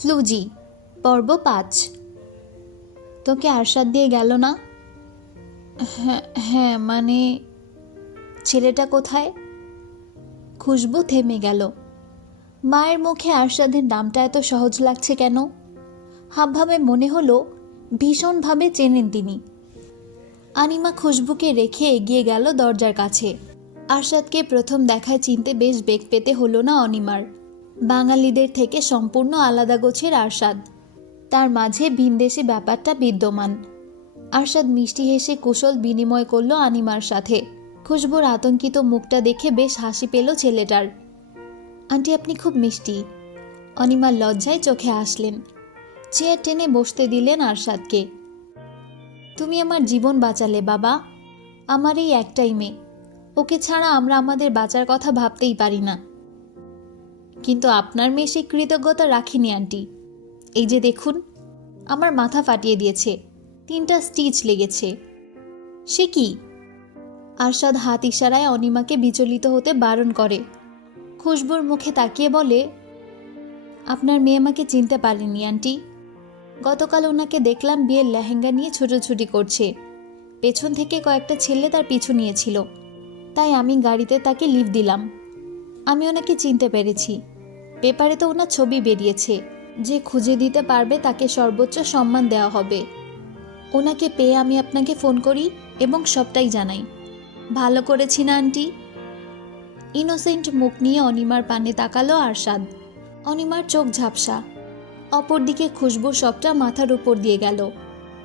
ফ্লুজি পর্ব ৫। তোকে আরশাদ দিয়ে গেল না? হ্যাঁ হ্যাঁ, মানে ছেলেটা কোথায়? খুশবু থেমে গেল। মায়ের মুখে আরশাদের নামটা এত সহজ লাগছে কেন? হাবভাবে মনে হলো ভীষণভাবে চেনেন তিনি। আনিমা খুশবুকে রেখে এগিয়ে গেল দরজার কাছে। আরশাদকে প্রথম দেখায় চিনতে বেশ বেগ পেতে হলো না অনিমার। বাঙালিদের থেকে সম্পূর্ণ আলাদা গোছের আরশাদ, তার মাঝে ভিনদেশি ব্যাপারটা বিদ্যমান। আরশাদ মিষ্টি হেসে কুশল বিনিময় করল আনিমার সাথে। খুশবুর আতঙ্কিত মুখটা দেখে বেশ হাসি পেল ছেলেটার। আন্টি, আপনি খুব মিষ্টি। অনিমার লজ্জায় চোখে আসলেন। চেয়ার টেনে বসতে দিলেন আরশাদকে। তুমি আমার জীবন বাঁচালে বাবা। আমার এই একটাই মেয়ে, ওকে ছাড়া আমরা আমাদের বাঁচার কথা ভাবতেই পারি না। কিন্তু আপনার মেয়ে সেই কৃতজ্ঞতা রাখিনি আন্টি। এই যে দেখুন, আমার মাথা ফাটিয়ে দিয়েছে, 3টা স্টিচ লেগেছে। সে কি? আরশাদ হাত ইশারায় অনিমাকে বিচলিত হতে বারণ করে। খুশবুর মুখে তাকিয়ে বলে, আপনার মেয়ে আমাকে চিনতে পারেনি আন্টি। গতকাল ওনাকে দেখলাম বিয়ের লেহেঙ্গা নিয়ে ছুটোছুটি করছে। পেছন থেকে কয়েকটা ছেলে তার পিছু নিয়েছিল, তাই আমি গাড়িতে তাকে লিফট দিলাম। আমি ওনাকে চিনতে পেরেছি। পেপারে তো ওনার ছবি বেরিয়েছে। যে খুঁজে দিতে পারবে তাকে সর্বোচ্চ সম্মান দেওয়া হবে। ওনাকে পেয়ে আমি আপনাকে ফোন করি এবং সবটাই জানাই। ভালো করেছি না আন্টি? ইনোসেন্ট মুখ নিয়ে অনিমার পানে তাকালো আরশাদ। অনিমার চোখ ঝাপসা। অপরদিকে খুশবু সবটা মাথার উপর দিয়ে গেল।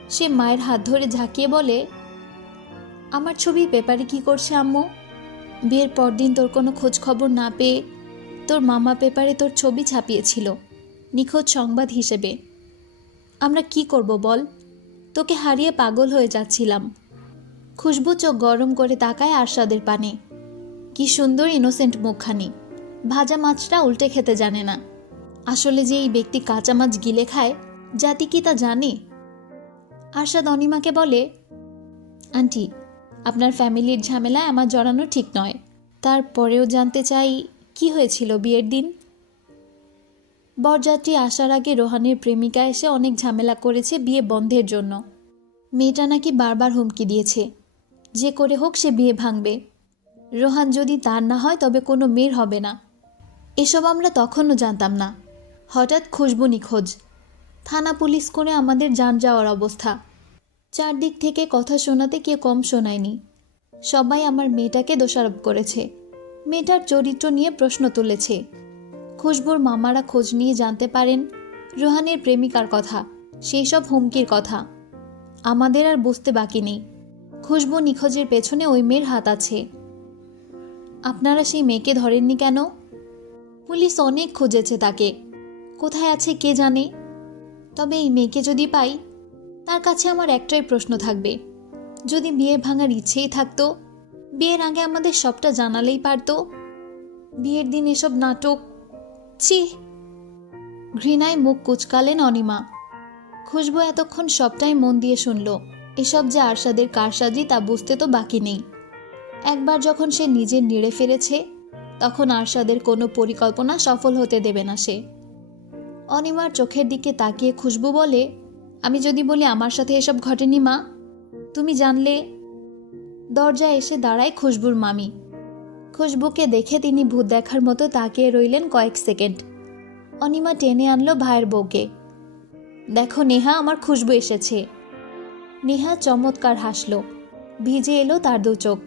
সে মায়ের হাত ধরে ঝাঁকিয়ে বলে, আমার ছবি পেপারে কি করছে আম্মু? বিয়ের পরদিন তোর কোনো খোঁজ খবর না পেয়ে তোর মামা পেপারে তোর ছবি ছাপিয়েছিল, নিখোঁজ সংবাদ হিসেবে। আমরা কি করব বল? তোকে হারিয়ে পাগল হয়ে যাচ্ছিলাম। খুশবু চোখ গরম করে তাকায় আরশাদের পানে। কি সুন্দর ইনোসেন্ট মুখখানি। ভাজা মাছটা উল্টে খেতে জানে না। আসলে যে এই ব্যক্তি কাঁচা মাছ গিলে খায়, জাতি কি তা জানে? আরশাদ অনিমাকে বলে, আন্টি, আপনার ফ্যামিলির ঝামেলায় আমার জড়ানো ঠিক নয়। তারপরেও জানতে চাই, কি হয়েছিল বিয়ের দিন? বরযাত্রী আসার আগে রোহানের প্রেমিকা এসে অনেক ঝামেলা করেছে বিয়ে বন্ধের জন্য। মেয়েটা নাকি বারবার হুমকি দিয়েছে, যে করে হোক সে বিয়ে ভাঙবে। রোহান যদি তার না হয় তবে কোনো মেয়ের হবে না। এসব আমরা তখনও জানতাম না। হঠাৎ খুশবু নিখোঁজ। থানা পুলিশ করে আমাদের যান যাওয়ার অবস্থা। চারদিক থেকে কথা শোনাতে কেউ কম শোনায়নি। সবাই আমার মেয়েটাকে দোষারোপ করেছে। মেয়েটার চরিত্র নিয়ে প্রশ্ন তুলেছে। খুশবুর মামারা খোঁজ নিয়ে জানতে পারেন রোহানের প্রেমিকার কথা, সেই সব হুমকির কথা। আমাদের আর বুঝতে বাকি নেই, খুশবু নিখোঁজের পেছনে ওই মেয়ের হাত আছে। আপনারা সেই মেয়েকে ধরেননি কেন? পুলিশ অনেক খুঁজেছে তাকে, কোথায় আছে কে জানে। তবে এই মেয়েকে যদি পাই, তার কাছে আমার একটাই প্রশ্ন থাকবে, যদি বিয়ে ভাঙার ইচ্ছেই থাকতো, বিয়ের আগে আমাদের সবটা জানালেই পারতো। বিয়ের দিন এসব নাটক, ছি! ঘৃণায় মুখ কুচকালেন অনিমা। খুশবু এতক্ষণ সবটাই মন দিয়ে শুনল। এসব যে আরশাদের কারসাজি তা বুঝতে তো বাকি নেই। একবার যখন সে নিজের নিড়ে ফেলেছে, তখন আরশাদের কোনো পরিকল্পনা সফল হতে দেবে না সে। অনিমার চোখের দিকে তাকিয়ে খুশবু বলে, আমি যদি বলি আমার সাথে এসব ঘটেনি মা, তুমি জানলে? দরজায় এসে দাঁড়ায় খুশবুর মামি। খুশবুকে দেখে তিনি ভূত দেখার মতো তাকিয়ে রইলেন কয়েক সেকেন্ড। অনিমা টেনে আনলো ভাইয়ের বউকে। দেখো নেহা, আমার খুশবু এসেছে। নেহা চমৎকার হাসল। ভিজে এলো তার দু চোখ।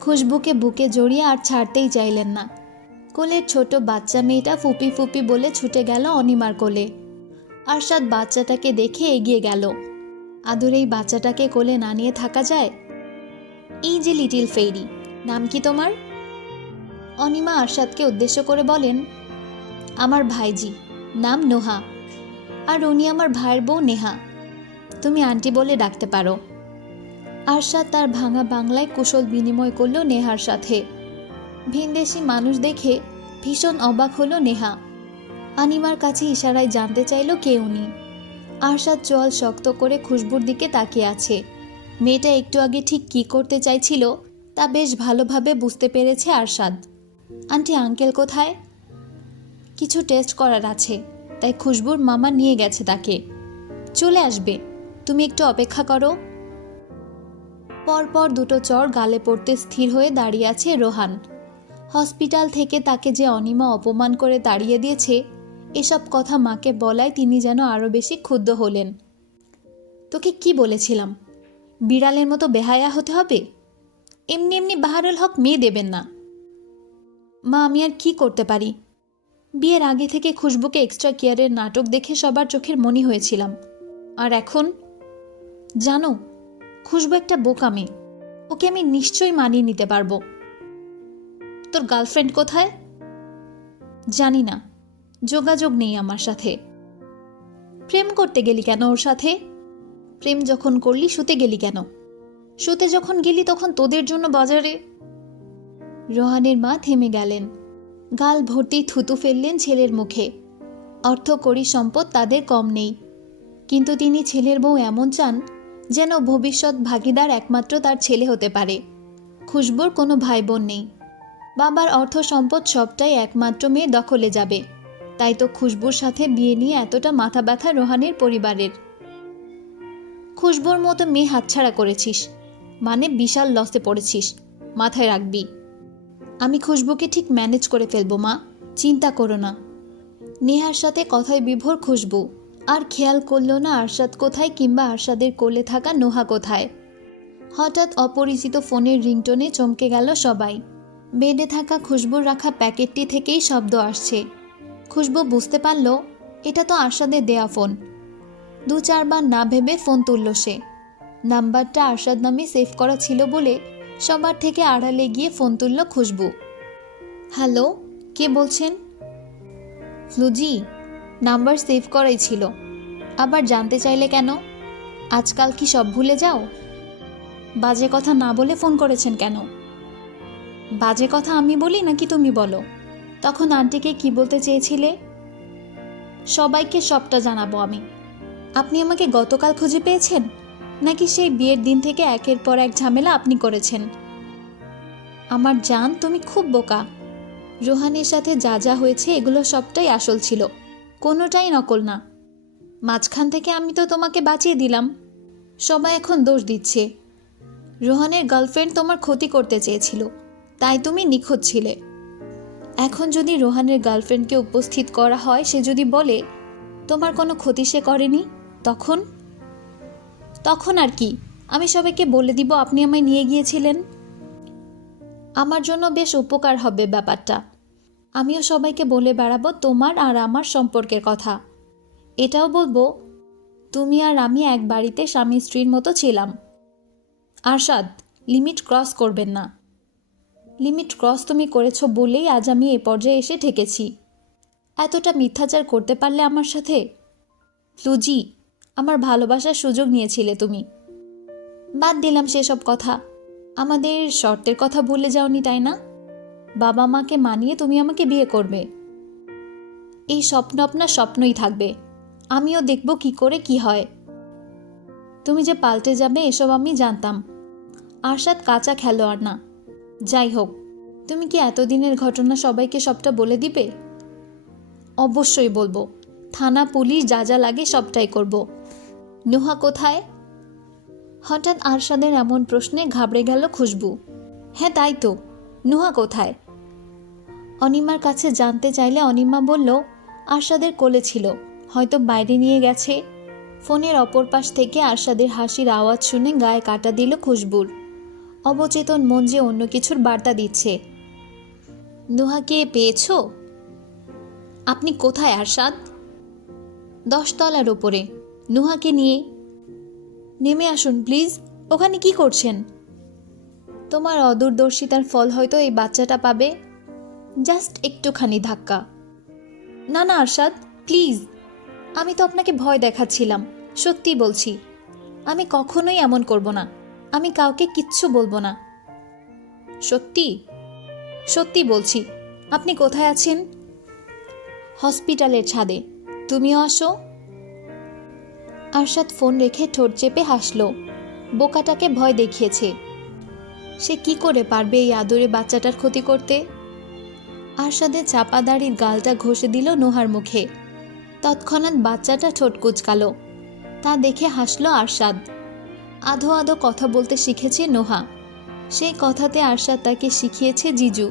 খুশবুকে বুকে জড়িয়ে আর ছাড়তেই চাইলেন না। কোলের ছোট বাচ্চা মেয়েটা ফুপি ফুপি বলে ছুটে গেল অনিমার কোলে। আরশাদ বাচ্চাটাকে দেখে এগিয়ে গেল। আদুর এই বাচ্চাটাকে কোলে না নিয়ে থাকা যায়? এই যে লিটিল ফেইরি, নাম কি তোমার? অনিমা আরশাদকে উদ্দেশ্য করে বলেন, আমার ভাইজি, নাম নোহা, আর উনি আমার ভাইয়ের বউ নেহা। তুমি আন্টি বলে ডাকতে পারো। আরশাদ তার ভাঙা বাংলায় কুশল বিনিময় করল নেহার সাথে। ভিনদেশি মানুষ দেখে ভীষণ অবাক হলো নেহা। আনিমার কাছে ইশারায় জানতে চাইল কে উনি। আরশাদ চোয়াল শক্ত করে খুশবুর দিকে তাকিয়ে আছে। মেয়েটা একটু আগে ঠিক কী করতে চাইছিল তা বেশ ভালোভাবে বুঝতে পেরেছে আরশাদ। আন্টি, আঙ্কেল কোথায়? কিছু টেস্ট করার আছে, তাই খুশবুর মামা নিয়ে গেছে তাকে। চলে আসবে, তুমি একটু অপেক্ষা করো। পরপর দুটো চর গালে পড়তে স্থির হয়ে দাঁড়িয়ে আছে রোহান। হসপিটাল থেকে তাকে যে অনিমা অপমান করে তাড়িয়ে দিয়েছে, এসব কথা মাকে বলায় তিনি যেন আরও বেশি ক্ষুব্ধ হলেন। তোকে কি বলেছিলাম, বিড়ালের মতো বেহায়া হতে হবে? এমনি এমনি বাহারুল হক মেয়ে দেবেন না। মা, আমি আর কি করতে পারি? বিয়ের আগে থেকে খুশবুকে এক্সট্রা কেয়ারের নাটক দেখে সবার চোখের মনি হয়েছিলাম। আর এখন জানো, খুশবু একটা বোকা মেয়ে, ওকে আমি নিশ্চয়ই মানিয়ে নিতে পারবো। তোর গার্লফ্রেন্ড কোথায়? জানি না, যোগাযোগ নেই আমার সাথে। প্রেম করতে গেলি কেন ওর সাথে? প্রেম যখন করলি শুতে গেলি কেন? শুতে যখন গেলি তখন তোদের জন্য বাজারে। রোহানের মা থেমে গেলেন। গাল ভর্তি থুতু ফেললেন ছেলের মুখে। অর্থকড়ি সম্পদ তাদের কম নেই, কিন্তু তিনি ছেলের বউ এমন চান যেন ভবিষ্যৎ ভাগিদার একমাত্র তার ছেলে হতে পারে। খুশবুর কোনো ভাই বোন নেই, বাবার অর্থ সম্পদ সবটাই একমাত্র মেয়ের দখলে যাবে। তাই তো খুশবুর সাথে বিয়ে নিয়ে এতটা মাথা ব্যথা রোহানের পরিবারের। খুশবুর মতো মেয়ে হাতছাড়া করেছিস মানে বিশাল লসে পড়েছিস, মাথায় রাখবি। আমি খুশবুকে ঠিক ম্যানেজ করে ফেলবো মা, চিন্তা করো না। নেহার সাথে কথায় বিভোর খুশবু আর খেয়াল করল না আরশাদ কোথায় কিংবা আরশাদের কোলে থাকা নোহা কোথায়। হঠাৎ অপরিচিত ফোনের রিংটোনে চমকে গেল সবাই। বেডে থাকা খুশবুর রাখা প্যাকেটটি থেকেই শব্দ আসছে। খুশবু বুঝতে পারল এটা তো আরশাদের দেয়া ফোন। 2-4 বার না ভেবে ফোন তুলল সে। নাম্বারটা আরশাদ নামে সেভ করা ছিল বলে সবার থেকে আড়ালে গিয়ে ফোন তুলল খুশবু। হ্যালো, কে বলছেন? ফ্লুজি, নাম্বার সেভ করাই ছিল, আবার জানতে চাইলে কেন? আজকাল কি সব ভুলে যাও? বাজে কথা না বলে ফোন করেছেন কেন? বাজে কথা আমি বলি নাকি তুমি বলো? তখন আন্টিকে কি বলতে চেয়েছিলে? সবাইকে সবটা জানাবো আমি। আপনি আমাকে গতকাল খুঁজে পেয়েছেন নাকি সেই বিয়ের দিন থেকে একের পর এক ঝামেলা আপনি করেছেন? আমার জান, তুমি খুব বোকা। রোহানের সাথে যা যা হয়েছে এগুলো সবটাই আসল ছিল, কোনোটাই নকল না। মাঝখান থেকে আমি তো তোমাকে বাঁচিয়ে দিলাম, সবাই এখন দোষ দিচ্ছে। রোহানের গার্লফ্রেন্ড তোমার ক্ষতি করতে চেয়েছিল, তাই তুমি নিখোঁজ ছিলে। এখন যদি রোহানের গার্লফ্রেন্ডকে উপস্থিত করা হয়, সে যদি বলে তোমার কোনো ক্ষতি সে করেনি, তখন তখন আর কি? আমি সবাইকে বলে দিব আপনি আমায় নিয়ে গিয়েছিলেন। আমার জন্য বেশ উপকার হবে ব্যাপারটা। আমিও সবাইকে বলে বেড়াবো তোমার আর আমার সম্পর্কের কথা। এটাও বলবো তুমি আর আমি এক বাড়িতে স্বামী স্ত্রীর মতো ছিলাম। আরশাদ, লিমিট ক্রস করবেন না। লিমিট ক্রস তুমি করেছো বলেই আজ আমি এ পর্যায়ে এসে ঠেকেছি। এতটা মিথ্যাচার করতে পারলে আমার সাথে? ফ্লুজি, আমার ভালোবাসার সুযোগ নিয়েছিলে তুমি। বাদ দিলাম সেসব কথা, আমাদের শর্তের কথা ভুলে যাওনি তাই না? বাবা মাকে মানিয়ে তুমি আমাকে বিয়ে করবে। এই স্বপ্ন আপনার স্বপ্নই থাকবে, আমিও দেখব কি করে কি হয়। তুমি যে পাল্টে যাবে এসব আমি জানতাম। আরশাদ কাঁচা খেলোয়াড় না। যাই হোক, তুমি কি এতদিনের ঘটনা সবাইকে সবটা বলে দিবে? অবশ্যই বলবো, থানা পুলিশ যা যা লাগে সবটাই করব। নোহা কোথায়? হঠাৎ আরশাদের এমন প্রশ্নে ঘাবড়ে গেল খুশবু। হ্যাঁ তাই তো, নোহা কোথায়? অনিমার কাছে জানতে চাইলে অনিমা বলল আরশাদের কোলে ছিল, হয়তো বাইরে নিয়ে গেছে। ফোনের অপর পাশ থেকে আরশাদের হাসির আওয়াজ শুনে গায়ে কাটা দিল খুশবুর। অবচেতন মন যে অন্য কিছুর বার্তা দিচ্ছে। নোহাকে পেয়েছো? আপনি কোথায় আরশাদ? 10 তলার ওপরে, নোহাকে নিয়ে। নেমে আসুন প্লিজ, ওখানে কি করছেন? তোমার অদূরদর্শিতার ফল হয়তো এই বাচ্চাটা পাবে, জাস্ট একটুখানি ধাক্কা। না না আরশাদ, প্লিজ। আমি তো আপনাকে ভয় দেখাচ্ছিলাম, সত্যি বলছি। আমি কখনোই এমন করব না, আমি কাউকে কিচ্ছু বলবো না। সত্যি? সত্যি বলছি। আপনি কোথায় আছেন? হসপিটালের ছাদে, তুমিও আসো। আরশাদ ফোন রেখে ঠোঁট চেপে হাসল। বোকাটাকে ভয় দেখিয়েছে, সে কি করে পারবে এই আদরে বাচ্চাটার ক্ষতি করতে? আরশাদের চাপা দাড়ির গালটা ঘষে দিল নোহার মুখে। তৎক্ষণাৎ বাচ্চাটা ঠোঁট কুঁচকালো। তা দেখে হাসল আরশাদ। আধো আধো কথা বলতে শিখেছে নোহা। সেই কথাতে আরশাদ তাকে শিখিয়েছে জিজু,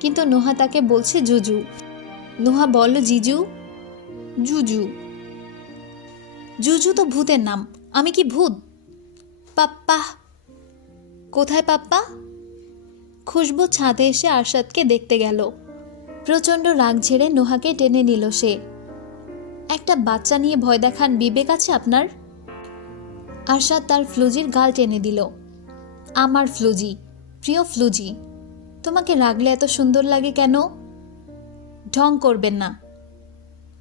কিন্তু নোহা তাকে বলছে জুজু। নোহা বলো জিজু। জুজু। জুজু তো ভূতের নাম, আমি কি ভূত? পাপ্পা। কোথায় পাপ্পা? খুশবু ছাদে এসে আরশাদকে দেখতে গেল। প্রচণ্ড রাগ ঝেড়ে নোহাকে টেনে নিল সে। একটা বাচ্চা নিয়ে ভয় দেখান বিবেক আছে আপনার? আরশাদ তার ফ্লুজির গাল টেনে দিল। আমার ফ্লুজি, প্রিয় ফ্লুজি, তোমাকে রাগলে এত সুন্দর লাগে কেন? ঢং করবেন না।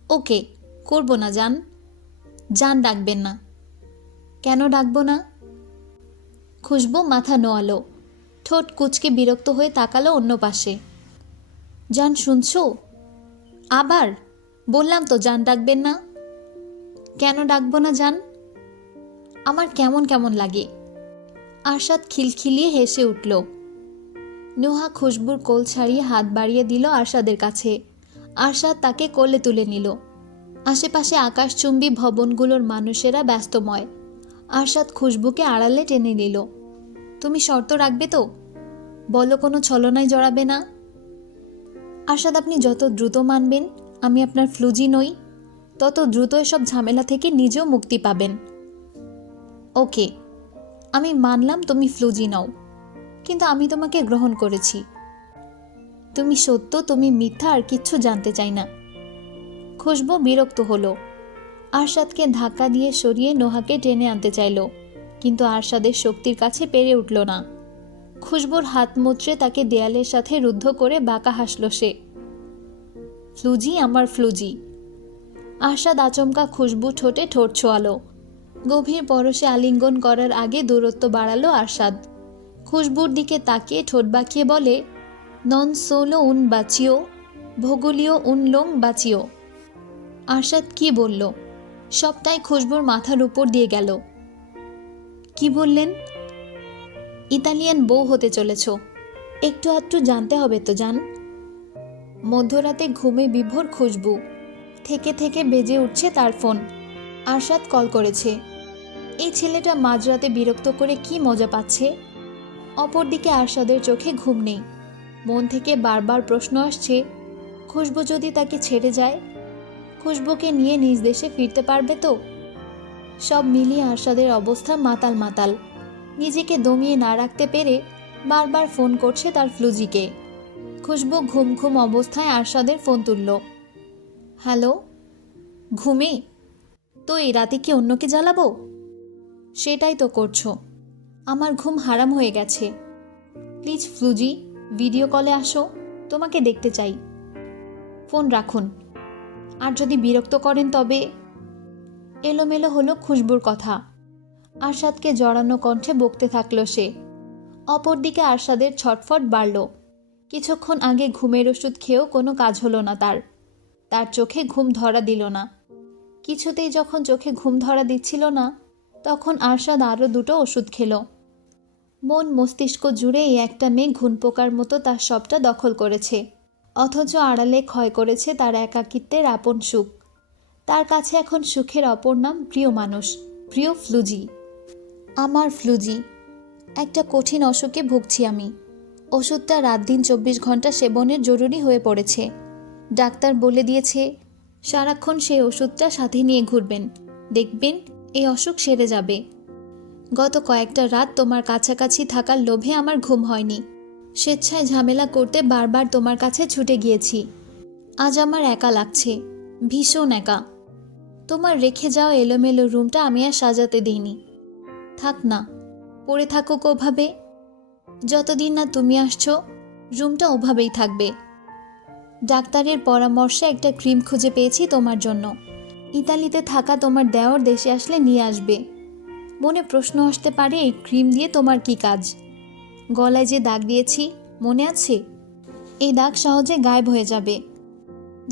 ওকে, করব না জান। জান ডাকবেন না। কেন ডাকবো না? খুশবু মাথা নোয়ালো, ঠোঁট কুঁচকে বিরক্ত হয়ে তাকালো অন্য পাশে। জান শুনছো? আবার বললাম তো জান ডাকবেন না। কেন ডাকবো না জান? আমার কেমন কেমন লাগে। আরশাদ খিলখিলিয়ে হেসে উঠল। নোহা খুশবুর কোল ছাড়িয়ে হাত বাড়িয়ে দিল আরশাদের কাছে। আরশাদ তাকে কোলে তুলে নিল। আশেপাশে আকাশচুম্বী ভবনগুলোর মানুষেরা ব্যস্তময়। আরশাদ খুশবুকে আড়ালে টেনে নিল। তুমি শর্ত রাখবে তো? বলো কোনো ছলনায় জড়াবে না। আরশাদ আপনি যত দ্রুত মানবেন আমি আপনার ফ্লুজি নই, তত দ্রুত এসব ঝামেলা থেকে নিজেও মুক্তি পাবেন। ওকে, আমি মানলাম তুমি ফ্লুজি নও, কিন্তু আমি তোমাকে গ্রহণ করেছি। তুমি সত্য, তুমি মিথ্যা আর কিচ্ছু জানতে চাই না। খুশবু বিরক্ত হলো। আরশাদকে ধাক্কা দিয়ে সরিয়ে নোহাকে টেনে আনতে চাইল, কিন্তু আরশাদের শক্তির কাছে পেরে উঠল না। খুশবুর হাত মুচড়ে তাকে দেয়ালের সাথে রুদ্ধ করে বাঁকা হাসল সে। ফ্লুজি, আমার ফ্লুজি। আরশাদ আচমকা খুশবু ঠোঁটে ঠোঁট ছোঁয়ালো। গভীর পরশে আলিঙ্গন করার আগে দূরত্ব বাড়ালো আরশাদ। খুশবুর দিকে তাকিয়ে ঠোঁট বাঁকিয়ে বলে, নন সোলো উন বাঁচিও, ভোগুলিও উন লোং বাঁচিও। আরশাদ কি বলল? সবটাই খুশবুর মাথার উপর দিয়ে গেল। কি বললেন? ইতালিয়ান বউ হতে চলেছ, একটু আধটু জানতে হবে তো জান। মধ্যরাতে ঘুমে বিভোর খুশবু। থেকে থেকে বেজে উঠছে তার ফোন। আরশাদ কল করেছে। এই ছেলেটা মাঝরাতে বিরক্ত করে কি মজা পাচ্ছে। অপরদিকে আরশাদের চোখে ঘুম নেই। মন থেকে বারবার প্রশ্ন আসছে, খুশবু যদি তাকে ছেড়ে যায়, খুশবুকে নিয়ে নিজ দেশে ফিরতে পারবে তো? সব মিলিয়ে আরশাদের অবস্থা মাতাল মাতাল। নিজেকে দমিয়ে না রাখতে পেরে বারবার ফোন করছে তার ফ্লুজিকে। খুশবু ঘুম ঘুম অবস্থায় আরশাদের ফোন তুলল। হ্যালো? ঘুমে? তো এই রাতে কি অন্যকে জ্বালাবো? সেটাই তো করছো। আমার ঘুম হারাম হয়ে গেছে। প্লিজ ফ্লুজি, ভিডিও কলে আসো, তোমাকে দেখতে চাই। ফোন রাখুন। আর যদি বিরক্ত করেন তবে। এলোমেলো হলো খুশবুর কথা। আরশাদকে জড়ানো কণ্ঠে বকতে থাকলো সে। অপরদিকে আরশাদের ছটফট বাড়ল। কিছুক্ষণ আগে ঘুমের ওষুধ খেয়েও কোনো কাজ হলো না তার। তার চোখে ঘুম ধরা দিল না। কিছুতেই যখন চোখে ঘুম ধরা দিচ্ছিল না, তখন আরশাদ আরও দুটো ওষুধ খেল। মন মস্তিষ্ক জুড়ে এই একটা মেয়ে ঘুনপোকার মতো তার সবটা দখল করেছে, অথচ আড়ালে ক্ষয় করেছে তার একাকিত্বের আপন সুখ। তার কাছে এখন সুখের অপর নাম প্রিয় মানুষ, প্রিয় ফ্লুজি। আমার ফ্লুজি। একটা কঠিন অসুখে ভুগছি আমি। ওষুধটা রাত দিন 24 ঘন্টা সেবনের জরুরি হয়ে পড়েছে। ডাক্তার বলে দিয়েছে সারাক্ষণ সেই ওষুধটা সাথে নিয়ে ঘুরবেন, দেখবেন এই অসুখ সেরে যাবে। গত কয়েকটা রাত তোমার কাছাকাছি থাকার লোভে আমার ঘুম হয়নি। স্বেচ্ছায় ঝামেলা করতে বারবার তোমার কাছে ছুটে গিয়েছি। আজ আমার একা লাগছে, ভীষণ একা। তোমার রেখে যাওয়া এলোমেলো রুমটা আমি আর সাজাতে দিইনি। থাক না, পড়ে থাকুক ওভাবে। যতদিন না তুমি আসছো, রুমটা ওভাবেই থাকবে। ডাক্তারের পরামর্শে একটা ক্রিম খুঁজে পেয়েছি তোমার জন্য। ইতালিতে থাকা তোমার দেওর দেশে আসলে নিয়ে আসবে। মনে প্রশ্ন আসতে পারে এই ক্রিম দিয়ে তোমার কি কাজ। গলায় যে দাগ দিয়েছি মনে আছে? এই দাগ সহজে গায়েব হয়ে যাবে।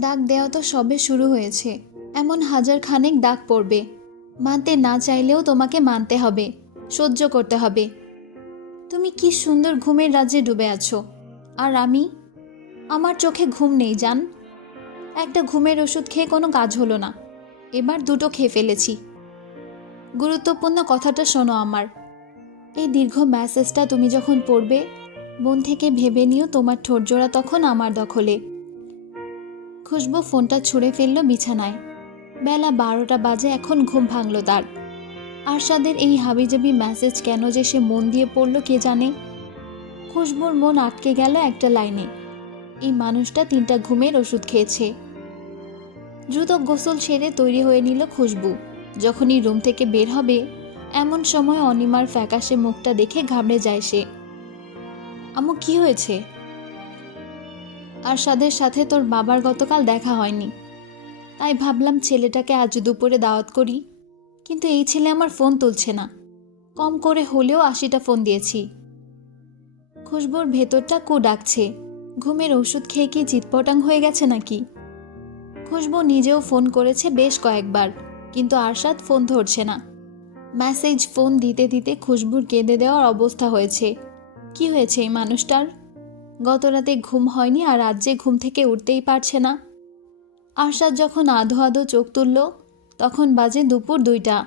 দাগ দেওয়া তো সবে শুরু হয়েছে, এমন হাজার খানেক দাগ পড়বে। মানতে না চাইলেও তোমাকে মানতে হবে, সহ্য করতে হবে। তুমি কি সুন্দর ঘুমের রাজ্যে ডুবে আছো, আর আমি? আমার চোখে ঘুম নেই জান। একটা ঘুমের ওষুধ খেয়ে কোনো কাজ হলো না। এবার দুটো খেয়ে ফেলেছি। গুরুত্বপূর্ণ কথাটা শোনো আমার। এই দীর্ঘ মেসেজটা তুমি যখন পড়বে, মন থেকে ভেবে নিও তোমার ঠোঁটজোড়া তখন আমার দখলে। খুশবু ফোনটা ছুঁড়ে ফেলল বিছানায়। বেলা 12টা বাজে, এখন ঘুম ভাঙল তার। আরশাদের এই হাবিজাবি মেসেজ কেন যে সে মন দিয়ে পড়ল কে জানে। খুশবুর মন আটকে গেল একটা লাইনে, এই মানুষটা 3টা ঘুমের ওষুধ খেয়েছে। দ্রুত গোসল সেরে তৈরি হয়ে নিল খুশবু। যখনই রুম থেকে বের হবে, এমন সময় অনিমার ফ্যাকাশে মুখটা দেখে ঘাবড়ে যায় সে। আম্মু, কি হয়েছে? আরশাদের সাথে তোর বাবার গতকাল দেখা হয়নি, তাই ভাবলাম ছেলেটাকে আজ দুপুরে দাওয়াত করি, কিন্তু এই ছেলে আমার ফোন তুলছে না। কম করে হলেও 80টা ফোন দিয়েছি। খুশবুর ভেতরটা কু ডাকছে। ঘুমের ওষুধ খেয়ে কি চিৎপটাং হয়ে গেছে নাকি? খুশবু নিজেও ফোন করেছে বেশ কয়েকবার, কিন্তু আরশাদ ফোন ধরছে না। মেসেজ ফোন দিতে দিতে খুশবুর কেঁদে দেওয়ার অবস্থা হয়েছে। কি হয়েছে এই মানুষটার? গত রাতে ঘুম হয়নি আর আজ যে ঘুম থেকে উঠতেই পারছে না। আরশাদ যখন আধো আধো চোখ তুলল, তখন বাজে দুপুর 2টা।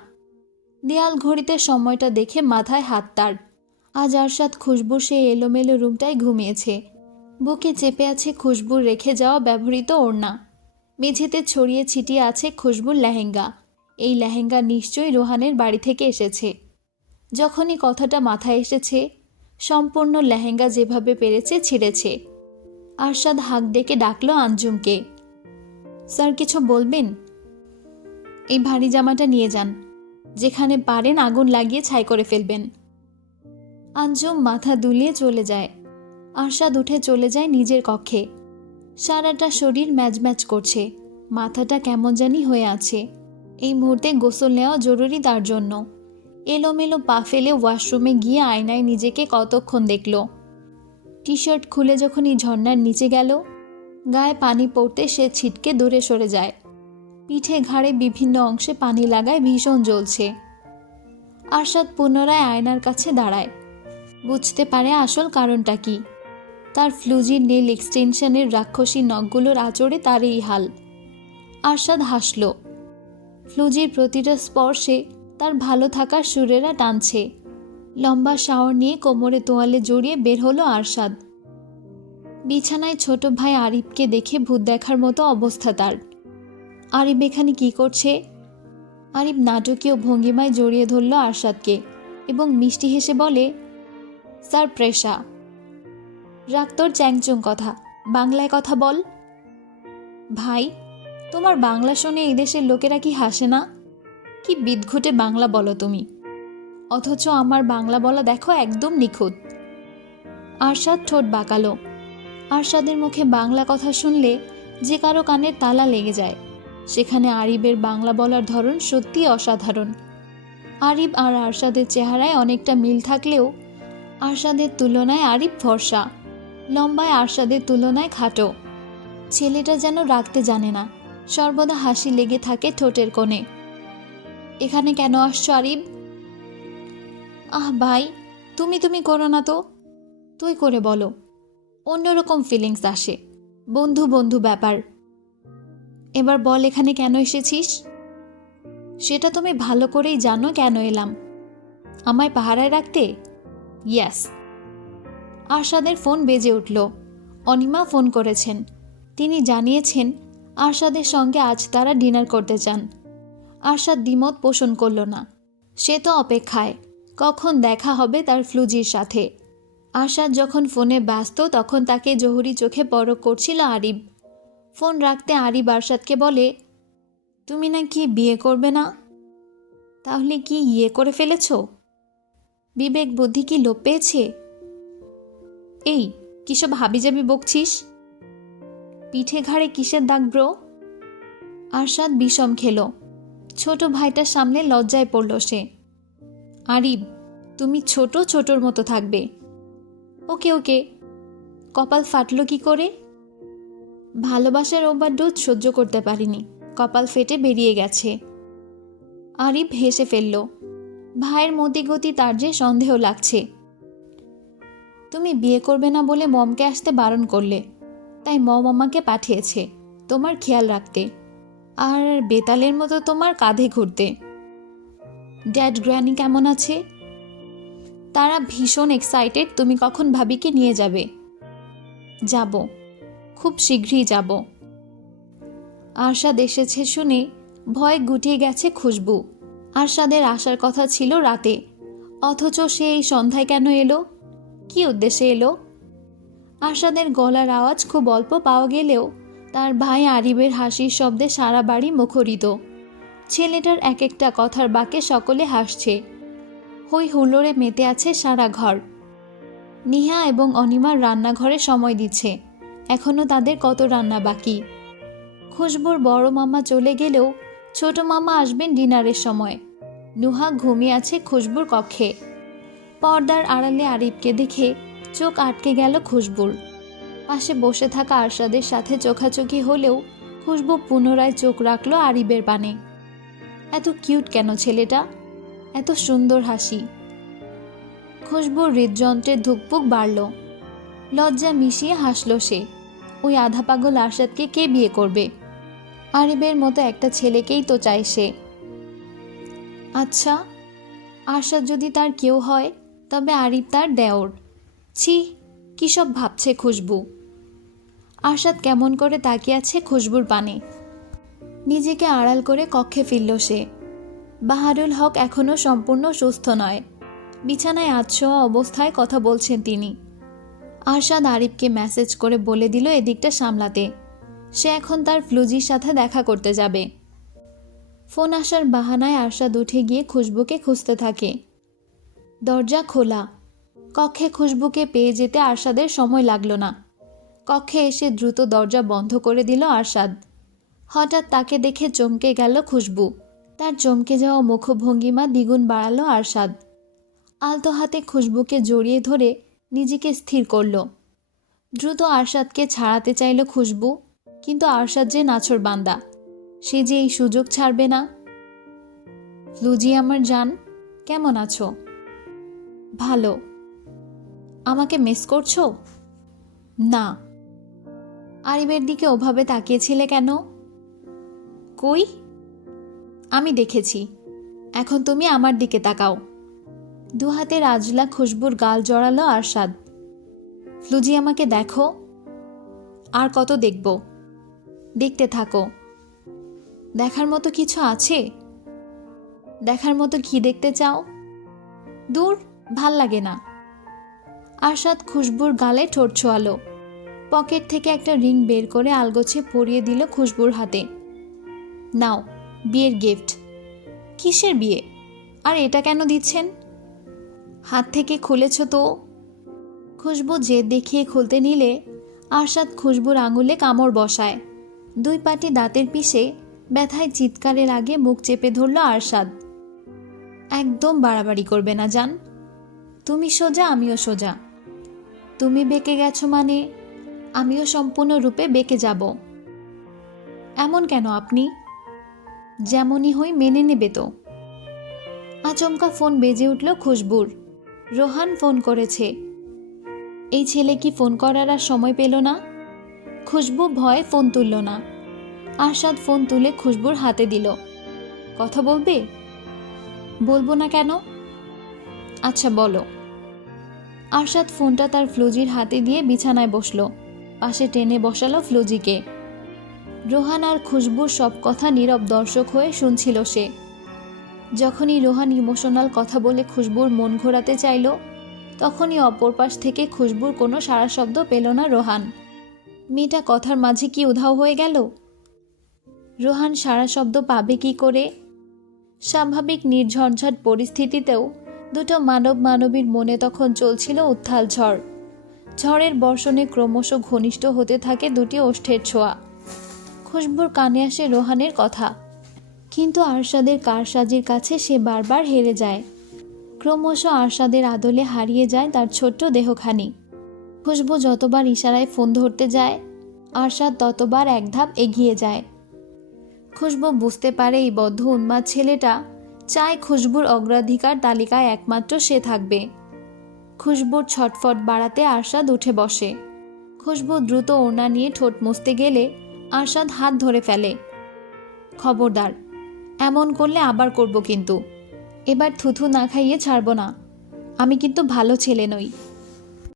দেয়াল ঘড়িতে সময়টা দেখে মাথায় হাত তার। আজ আরশাদ খুশবুর সেই এলোমেলো রুমটায় ঘুমিয়েছে। বুকে চেপে আছে খুশবুর রেখে যাওয়া ব্যবহৃত ওড়না। মেঝেতে ছড়িয়ে ছিটিয়ে আছে খুশবুর লেহেঙ্গা। এই লেহেঙ্গা নিশ্চয়ই রোহানের বাড়ি থেকে এসেছে। যখনই কথাটা মাথায় এসেছে, সম্পূর্ণ লেহেঙ্গা যেভাবে পেরেছে ছিঁড়েছে। আরশাদ হাঁক ডেকে ডাকল আঞ্জুমকে। স্যার, কিছু বলবেন? এই ভারী জামাটা নিয়ে যান, যেখানে পারেন আগুন লাগিয়ে ছাই করে ফেলবেন। আঞ্জুম মাথা দুলিয়ে চলে যায়। আরশাদ উঠে চলে যায় নিজের কক্ষে। সারাটা শরীর ম্যাজম্যাজ করছে, মাথাটা কেমন জানি হয়ে আছে। এই মুহূর্তে গোসল নেওয়া জরুরি তার জন্য। এলোমেলো পা ফেলে ওয়াশরুমে গিয়ে আয়নায় নিজেকে কতক্ষণ দেখল। টি শার্ট খুলে যখন এই ঝর্ণার নিচে গেল, গায়ে পানি পড়তে সে ছিটকে দূরে সরে যায়। পিঠে ঘাড়ে বিভিন্ন অংশে পানি লাগায় ভীষণ জ্বলছে। আরশাদ পুনরায় আয়নার কাছে দাঁড়ায়। বুঝতে পারে আসল কারণটা কি। তার ফ্লুজির নেল এক্সটেনশনের রাক্ষসী নখগুলোর আঁচড়ে তার এই হাল। আরশাদ হাসল। ফ্লুজির প্রতিটা স্পর্শে তার ভালো থাকার সুরেরা টানছে। লম্বা শাওয়ার নিয়ে কোমরে তোয়ালে জড়িয়ে বের হলো আরশাদ। বিছানায় ছোট ভাই আরিফকে দেখে ভূত দেখার মতো অবস্থা তার। আরিফ এখানে কি করছে? আরিফ নাটকীয় ভঙ্গিমায় জড়িয়ে ধরল আরশাদকে এবং মিষ্টি হেসে বলে, স্যার প্রেশা। রাখ তোর চ্যাংচুং কথা, বাংলায় কথা বল। ভাই, তোমার বাংলা শুনে এই দেশের লোকেরা কি হাসে না? কি বিদঘুটে বাংলা বলো তুমি, অথচ আমার বাংলা বলা দেখো একদম নিখুঁত। আরশাদ ঠোঁট বাঁকালো। আরশাদের মুখে বাংলা কথা শুনলে যে কারো কানের তালা লেগে যায়। সেখানে আরিবের বাংলা বলার ধরন সত্যিই অসাধারণ। আরিব আর আরশাদের চেহারায় অনেকটা মিল থাকলেও আরশাদের তুলনায় আরিব ফর্সা, লম্বায় আরশাদের তুলনায় খাটো। ছেলেটা যেন রাখতে জানে না, সর্বদা হাসি লেগে থাকে ঠোঁটের কোণে। এখানে কেন আসছো আরিব? আহ ভাই, তুমি তুমি করো না তো, তুই করে বলো। অন্যরকম ফিলিংস আসে, বন্ধু বন্ধু ব্যাপার। এবার বল এখানে কেন এসেছিস? সেটা তুমি ভালো করেই জানো কেন এলাম। আমায় পাহারায় রাখতে? ইয়াস। আরশাদের ফোন বেজে উঠল। অনিমা ফোন করেছেন। তিনি জানিয়েছেন আরশাদের সঙ্গে আজ তারা ডিনার করতে চান। আরশাদ দ্বিমত পোষণ করল না। সে তো অপেক্ষায়, কখন দেখা হবে তার ফ্লুজির সাথে। আরশাদ যখন ফোনে ব্যস্ত, তখন তাকে জহুরি চোখে পরখ করছিল আরিব। ফোন রাখতে আরিব আরশাদকে বলে, তুমি নাকি বিয়ে করবে না? তাহলে কি ইয়ে করে ফেলেছ? বিবেক বুদ্ধি কি লোপ পেয়েছে? এই কিসব হাবিজাবি বকছিস? পিঠে ঘাড়ে কিসের দাগ ব্রো? আরশাদ বিষম খেল। ছোট ভাইটার সামনে লজ্জায় পড়ল সে। আরিব, তুমি ছোট ছোটর মতো থাকবে। ওকে ওকে। কপাল ফাটলো কি করে? ভালোবাসার ওভারডোজ সহ্য করতে পারিনি, কপাল ফেটে বেরিয়ে গেছে। আরিব হেসে ফেলল। ভাইয়ের মতিগতি তার যে সন্দেহ লাগছে। তুমি বিয়ে করবে না বলে মমকে আসতে বারণ করলে, তাই মম আমাকে পাঠিয়েছে তোমার খেয়াল রাখতে। আর বেতালের মতো তোমার কাঁধে ঘুরতে। ড্যাড গ্র্যানি কেমন আছে? তারা ভীষণ এক্সাইটেড তুমি কখন ভাবিকে নিয়ে যাবে। যাব, খুব শীঘ্রই যাব। আরশাদ এসেছে শুনে ভয় গুটিয়ে গেছে খুশবু। আরশাদের আসার কথা ছিল রাতে, অথচ সে এই সন্ধ্যায় কেন এলো? কি উদ্দেশ্যে এলো? আরশাদের গলার আওয়াজ খুব অল্প পাওয়া গেলেও তার ভাই আরিবের হাসির শব্দে সারা বাড়ি মুখরিত। ছেলেটার এক একটা কথার বাকে সকলে হাসছে। হই হুল্লোড়ে মেতে আছে সারা ঘর। নিহা এবং অনিমার রান্নাঘরে সময় দিচ্ছে, এখনো তাদের কত রান্না বাকি। খুশবুর বড় মামা চলে গেলেও ছোট মামা আসবেন ডিনারের সময়। নুহা ঘুমিয়ে আছে খুশবুর কক্ষে। পর্দার আড়ালে আরিফকে দেখে চোখ আটকে গেল খুশবুর। পাশে বসে থাকা আরশাদের সাথে চোখাচোখি হলেও খুশবু পুনরায় চোখ রাখল আরিবের পানে। এত কিউট কেন ছেলেটা, এত সুন্দর হাসি। খুশবুর হৃদযন্ত্রের ধুকপুক বাড়ল। লজ্জা মিশিয়ে হাসল সে। ওই আধা পাগল আরশাদকে কে বিয়ে করবে? আরিবের মতো একটা ছেলেকেই তো চায় সে। আচ্ছা, আরশাদ যদি তার কেউ হয় তবে আরিব তার দেওর। ছি, কী সব ভাবছে খুশবু। আরশাদ কেমন করে তাকিয়ে আছে খুশবুর পানে। নিজেকে আড়াল করে কক্ষে ফিরল সে। বাহারুল হক এখনও সম্পূর্ণ সুস্থ নয়। বিছানায় আধশোয়া অবস্থায় কথা বলছেন তিনি। আরশাদ আরিফকে মেসেজ করে বলে দিল এদিকটা সামলাতে। সে এখন তার ফ্লুজির সাথে দেখা করতে যাবে। ফোন আসার বাহানায় আরশাদ উঠে গিয়ে খুশবুকে খুঁজতে থাকে। দরজা খোলা। কক্ষে খুশবুকে পেয়ে যেতে আরশাদের সময় লাগলো না। কক্ষে এসে দ্রুত দরজা বন্ধ করে দিল আরশাদ। হঠাৎ তাকে দেখে চমকে গেল খুশবু। তার চমকে যাওয়া মুখভঙ্গিমা দ্বিগুণ বাড়ালো আরশাদ। আলতো হাতে খুশবুকে জড়িয়ে ধরে নিজেকে স্থির করল। দ্রুত আরশাদকে ছাড়াতে চাইল খুশবু, কিন্তু আরশাদ যে নাছোড়বান্দা, সে যে এই সুযোগ ছাড়বে না। ফ্লুজি আমার জান, কেমন আছো? ভালো। আমাকে মিস করছো? না। আরিবের দিকে ওভাবে তাকিয়েছিলে কেন? কই? আমি দেখেছি, এখন তুমি আমার দিকে তাকাও। দু হাতে রাজলা খুশবুর গাল জড়ালো আরশাদ। ফ্লুজি আমাকে দেখো। আর কত দেখব? দেখতে থাকো। দেখার মতো কিছু আছে? দেখার মতো কি দেখতে চাও? দূর, ভাল লাগে না। আরশাদ খুশবুর গালে ঠোঁট ছোঁয়ালো। পকেট থেকে একটা রিং বের করে আলগোছে পরিয়ে দিল খুশবুর হাতে। নাও, বিয়ের গিফট। কিসের বিয়ে? আর এটা কেন দিচ্ছেন? হাত থেকে খুলেছ তো। খুশবু জেদ দেখিয়ে খুলতে নিলে আরশাদ খুশবুর আঙুলে কামড় বসায়। দুই পাটি দাঁতের পিষে ব্যথায় চিৎকারের আগে মুখ চেপে ধরল আরশাদ। একদম বাড়াবাড়ি করবে না জান। তুমি সোজা, আমিও সোজা। তুমি বেঁকে গেছো মানে আমিও সম্পূর্ণরূপে বেঁকে যাব। এমন কেন আপনি? যেমনই হই মেনে নেবে তো। আচমকা ফোন বেজে উঠল খুশবুর। রোহান ফোন করেছে। এই ছেলে কি ফোন করার আর সময় পেল না? খুশবু ভয়ে ফোন তুলল না। আরশাদ ফোন তুলে খুশবুর হাতে দিল। কথা বলবে? বলবো না কেন? আচ্ছা বলো। আরশাদ ফোনটা তার ফ্লুজির হাতে দিয়ে বিছানায় বসল। পাশে টেনে বসালো ফ্লুজিকে। রোহান আর খুশবুর সব কথা নীরব দর্শক হয়ে শুনছিল সে। যখনই রোহান ইমোশনাল কথা বলে খুশবুর মন ঘোরাতে চাইল, তখনই অপর পাশ থেকে খুশবুর কোনো সাড়া শব্দ পেল না রোহান। মেয়েটা কথার মাঝে কি উধাও হয়ে গেল? রোহান সাড়া শব্দ পাবে কি করে? স্বাভাবিক নির্ঝঞ্ঝাট পরিস্থিতিতেও দুটো মানব মানবীর মনে তখন চলছিল উত্থাল ঝড়। ঝড়ের বর্ষণে ক্রমশ ঘনিষ্ঠ হতে থাকে দুটি ওষ্ঠের ছোঁয়া। খুশবুর কানে আসে রোহানের কথা, কিন্তু আরশাদের কারসাজির কাছে সে বারবার হেরে যায়। ক্রমশ আরশাদের আদলে হারিয়ে যায় তার ছোট্ট দেহখানি। খুশবু যতবার ইশারায় ফোন ধরতে যায়, আরশাদ ততবার এক ধাপ এগিয়ে যায়। খুশবু বুঝতে পারে এই বদ্ধ উন্মাদ ছেলেটা চায় খুশবুর অগ্রাধিকার তালিকায় একমাত্র সে থাকবে। খুশবুর ছটফট বাড়াতে আরশাদ উঠে বসে। খুশবু দ্রুত ওড়না নিয়ে ঠোঁট মুছতে গেলে আরশাদ হাত ধরে ফেলে। খবরদার, এমন করলে আবার করব কিন্তু। এবার থুথু না খাইয়ে ছাড়বো না। আমি কিন্তু ভালো ছেলে নই।